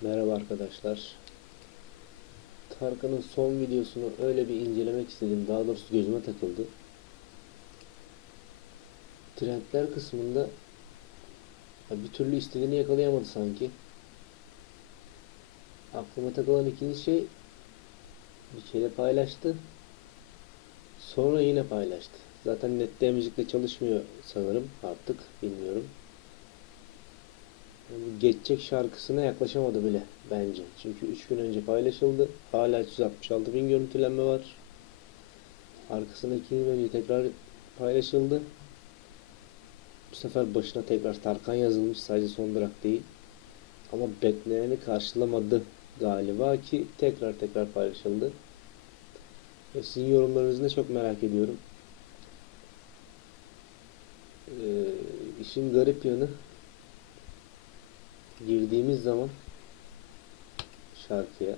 Merhaba arkadaşlar. Tarkan'ın son videosunu öyle bir incelemek istedim. Daha doğrusu gözüme takıldı. Trendler kısmında bir türlü istediğini yakalayamadı sanki. Aklıma takılan ikinci şey bir şeyle paylaştı. Sonra yine paylaştı. Zaten nette müzikle çalışmıyor sanırım artık bilmiyorum. Geçecek şarkısına yaklaşamadı bile bence. Çünkü 3 gün önce paylaşıldı. Hala 366 bin görüntülenme var. Arkasına 2 gün önce tekrar paylaşıldı. Bu sefer başına tekrar Tarkan yazılmış sadece son durak değil. Ama bekleneni karşılamadı galiba ki tekrar tekrar paylaşıldı. Ve sizin yorumlarınızı da çok merak ediyorum. Ee, işin garip yanı girdiğimiz zaman şarkıya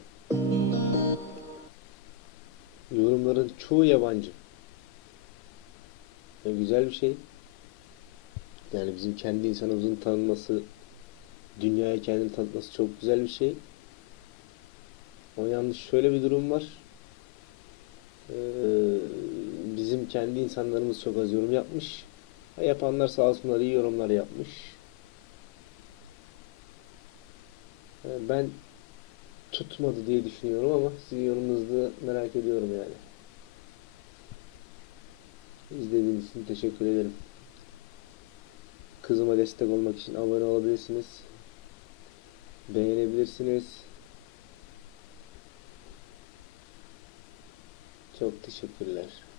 yorumların çoğu yabancı. Ve güzel bir şey. Yani bizim kendi insanımızın tanınması, dünyaya kendini tanıtması çok güzel bir şey. Ama yalnız şöyle bir durum var. Ee, bizim kendi insanlarımız çok az yorum yapmış. Yapanlar sağ olsunlar iyi yorumlar yapmış. Ee, Ben tutmadı diye düşünüyorum ama sizin yorumunuzu merak ediyorum yani. İzlediğiniz için teşekkür ederim. Kızıma destek olmak için abone olabilirsiniz. Beğenebilirsiniz. Çok teşekkürler.